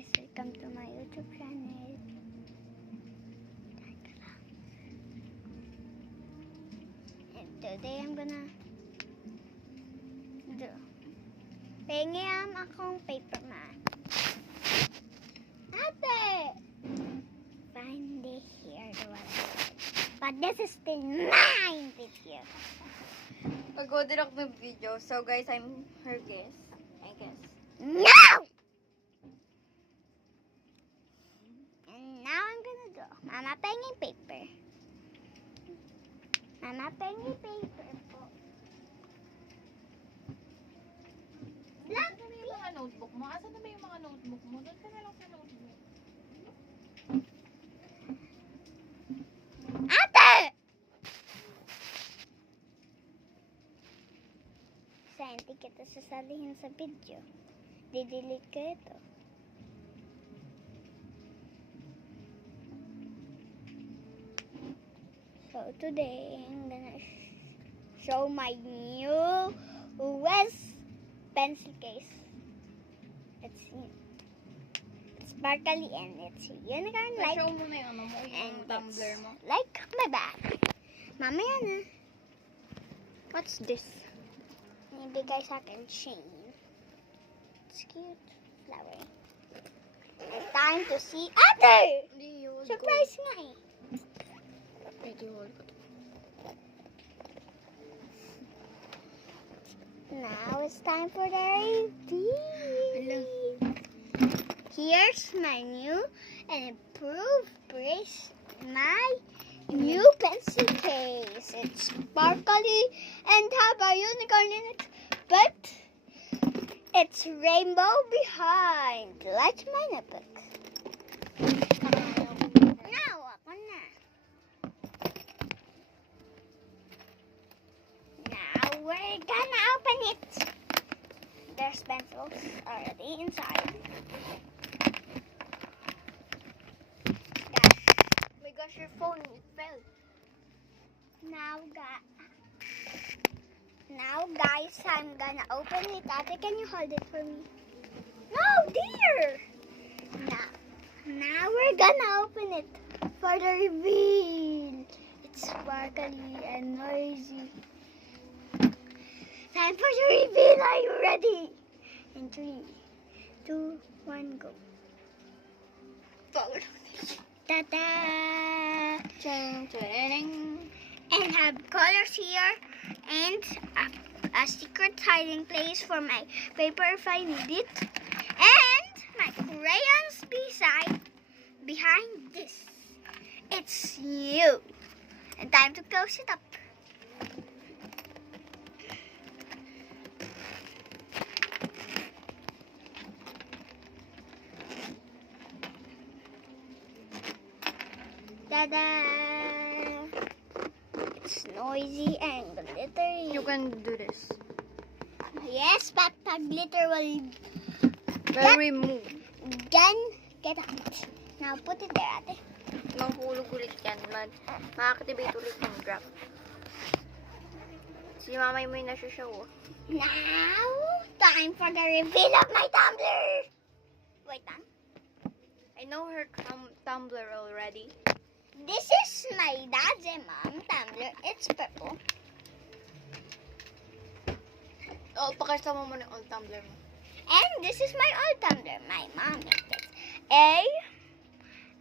guys, welcome to my YouTube channel. And today I'm gonna do pengiam akong paper mat. Ate! Find it here, the one. But this is the 9th video. Pag-order ako ng video. So guys, I'm her guest. I guess. No! And now I'm gonna do Mama Pengi paper. Mama Pengi paper po. Asan na yung mga notebook mo? Asan na ba yung mga notebook mo? Doon ka na lang sa notebook. Ate! Sa hindi kita sasalihin sa video. Didelete ko ito. So today I'm gonna show my new West pencil case. It's sparkly and it's unicorn like. Show mo na yung ano mo, And yung tumbler mo. like my bag. Mamaya na. What's this? Ibigay sa akin chain. It's cute. Flower. It's time to see Ate! Hindi, hold ko. Surprise nga eh. Hindi, hold ko. Now it's time for the review. Here's my new and improved my new pencil case. It's sparkly and have a unicorn in it, but it's rainbow behind. Like my notebook. Now, ako na. Now we're gonna open it. There's pencils already inside. Oh my gosh, your phone, it fell. Now guys, I'm gonna open it. Ate, can you hold it for me? No, dear! Now we're gonna open it for the reveal. It's sparkly and noisy. Time for the reveal. Are you ready? In 3, 2, 1, go. Ta-da! And have colors here and a secret hiding place for my paper if I need it, and my crayons behind this. It's you. And time to close it up. Ta-da! It's noisy and glittery. You can do this. Yes, but the glitter will Remove. then get out. Now put it there, ate. Mahulog ulit yan. Ma-activate ulit yung graph. Si mamay mo yung nasa-show. Now, time for the reveal of my tumbler. Wait, I know her tumbler already. this is my dad's and mom's tumbler. It's purple. Oh, pakasama mo na yung old tumbler mo. And this is my old tumbler. My mom made it. A.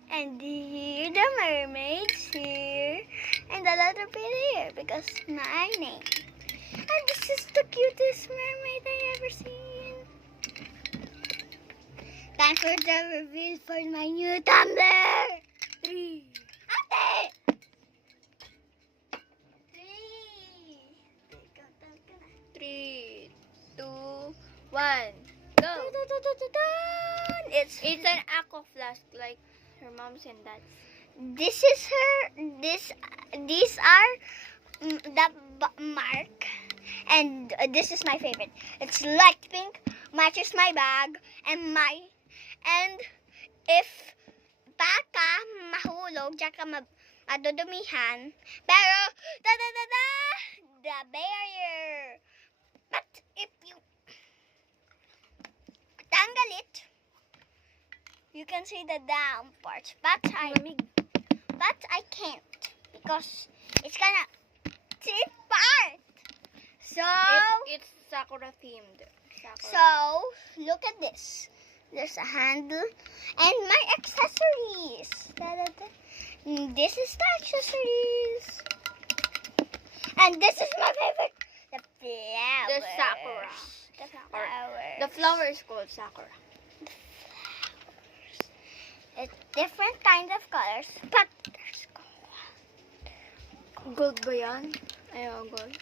And here the mermaids here. And the letter P here because my name. And this is the cutest mermaid I ever seen. Time for the reveal for my new tumbler. 3. Ate! 3, 2, 1, go! It's It's an aqua flask like her mom's and dad's. this is her. These are the mark, and this is my favorite. It's light pink, matches my bag and if baka mahulog, tsaka madudumihan, pero the barrier. But if you tanggal it, you can see the down parts, but I can't because it's gonna tip part. So It's Sakura themed. so look at this. There's a handle and my accessories. This is the accessories. And this is my favorite. The flowers. The Sakura. The flowers. The flower is called Sakura. It's different kinds of colors, but there's gold. Gold ba yan? Ayaw, gold.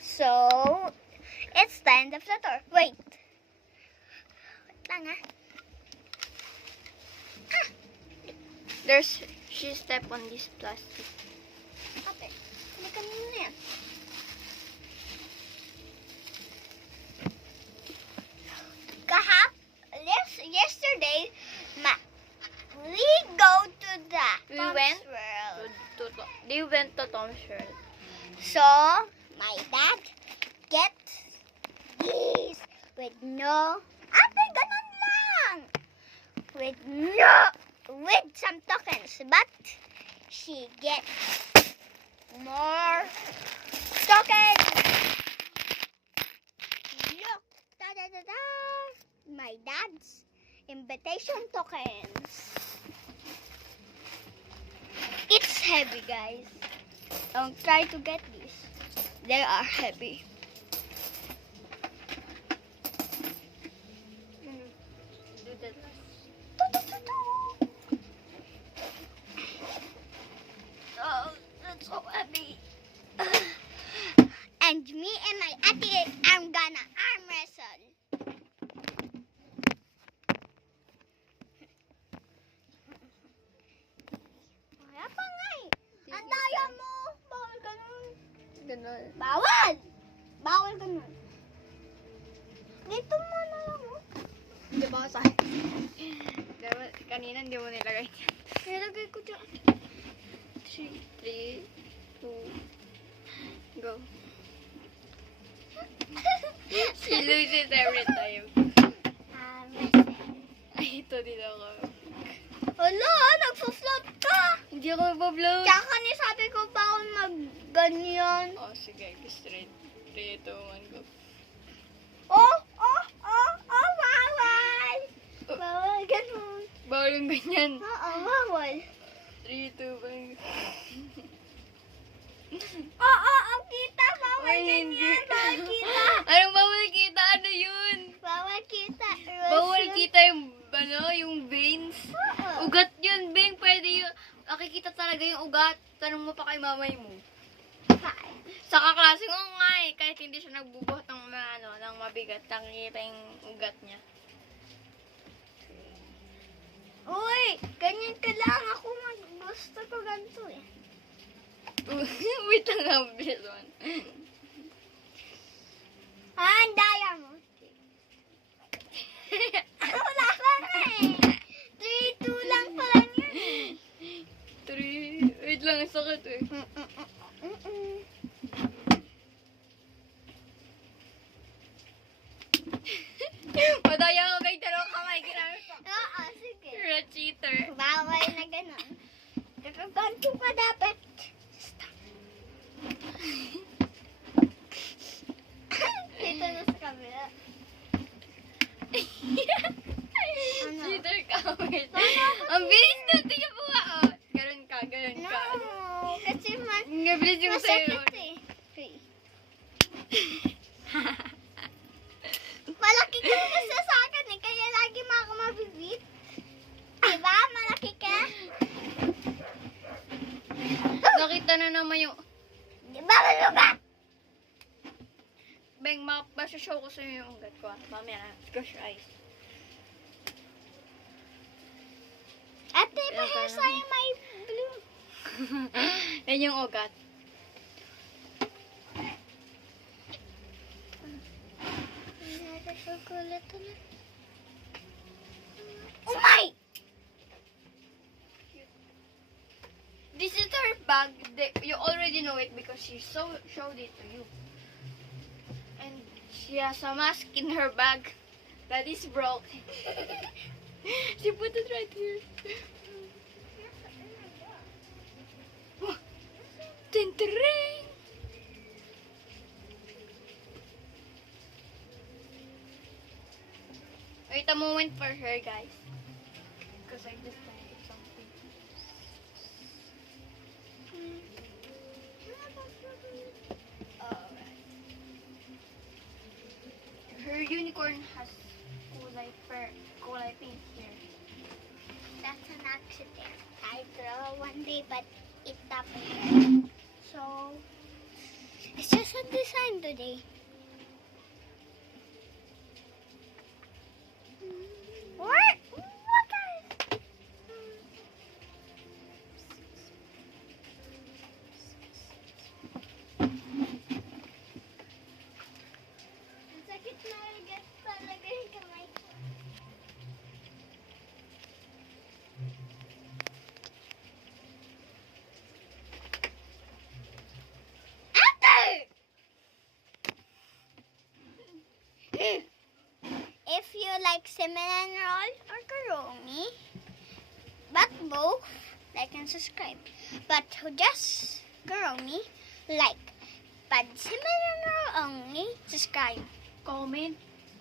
So, it's the end of the tour. Wait. Wait lang ah. She stepped on this plastic. Okay. Halikan mo na yan. Yesterday, we go to the Tom's World. They went to Tom's World. So, my dad get these with no... Ate, ganun lang! With some tokens. But, she gets more tokens. Look! Da-da-da-da! My dad's invitation tokens. It's heavy, guys. Don't try to get these. They are heavy. Do that. Oh, that's so heavy. And me and my auntie, I'm gonna arm wrestle. Wala pa nga eh. Ang daya mo. Bawal ganun. Ganun. Bawal! Bawal ganun. Dito mo na lang oh. Di ba sa kanina hindi mo nilagay dyan. Nilagay ko dyan. 3, 2, go. She loses every time. Ay, ito din ako. Hala, nagpa-float ka. Hindi ako nagpa-blow. Tsaka ni sabi ko bawal mag-ganyan. Oh, sige. Straight. 3, 2, 1, go. Oh, bawal. Bawal ganun. Bawal yung ganyan. Oo, bawal. 3, 2, 1, go. Ang kita. Bawal Ay, ganyan. hindi. Bawal kita. Anong bawal kita? Ano yun? Bawal kita. Bawal kita yung veins. Oo. Ugat yun, Bing. Pwede yun. Nakikita talaga yung ugat. Tanong mo pa kay mamay mo. Sa kaklase ko nga eh, kahit hindi siya nagbubuhat ng, ng mabigat, nakikita yung ugat niya. Uy, ganyan ka lang. Ako gusto ko ganito eh. Wait lang nga, bilis man. Ang daya mo. Wala pa nga eh. 3-2 lang pala yun eh. 3, wait lang, sakit eh. Madaya ko kay dalawang kamay, ginamit ko. Oo, sige. You're a cheater. Bawal na ganun. Nakaganto pa dapat. Dito na sa kabila. Ano? Cheater ka, wait. Ang bilis na, tingnan mo nga, oh. Ganun ka. No, kasi Ang bilis yung sa'yo. masakit eh. Malaki ka kasi sa akin eh, kaya lagi mo ako mabibit. Diba? Malaki ka? Nakita na naman yung... Diba malugat? Beng, masashow ko sa'yo yung ugat ko. Mamaya na, close your eyes. Ate, mahir sa'yo may blue. Yan yung ugat. Oh my! This is her bag. You already know it because she showed it to you. And she has a mask in her bag that is broken. She put it right here. Tintiring! Wait a moment for her, guys. Because I decided something. Alright. Her unicorn has kulay pink here. That's an accident. I draw one day, but it happened. So, it's just a design today. What? Ang sakit na agad talaga yung kamay ko. If you like cinnamon roll or kuromi, but both, like and subscribe. But who just kuromi, like. But cinnamon roll only, subscribe. Comment.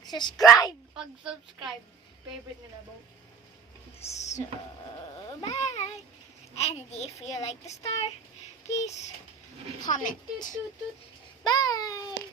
Subscribe! Pag-subscribe. Favorite nila both. So, bye! And if you like the star, please comment. Bye!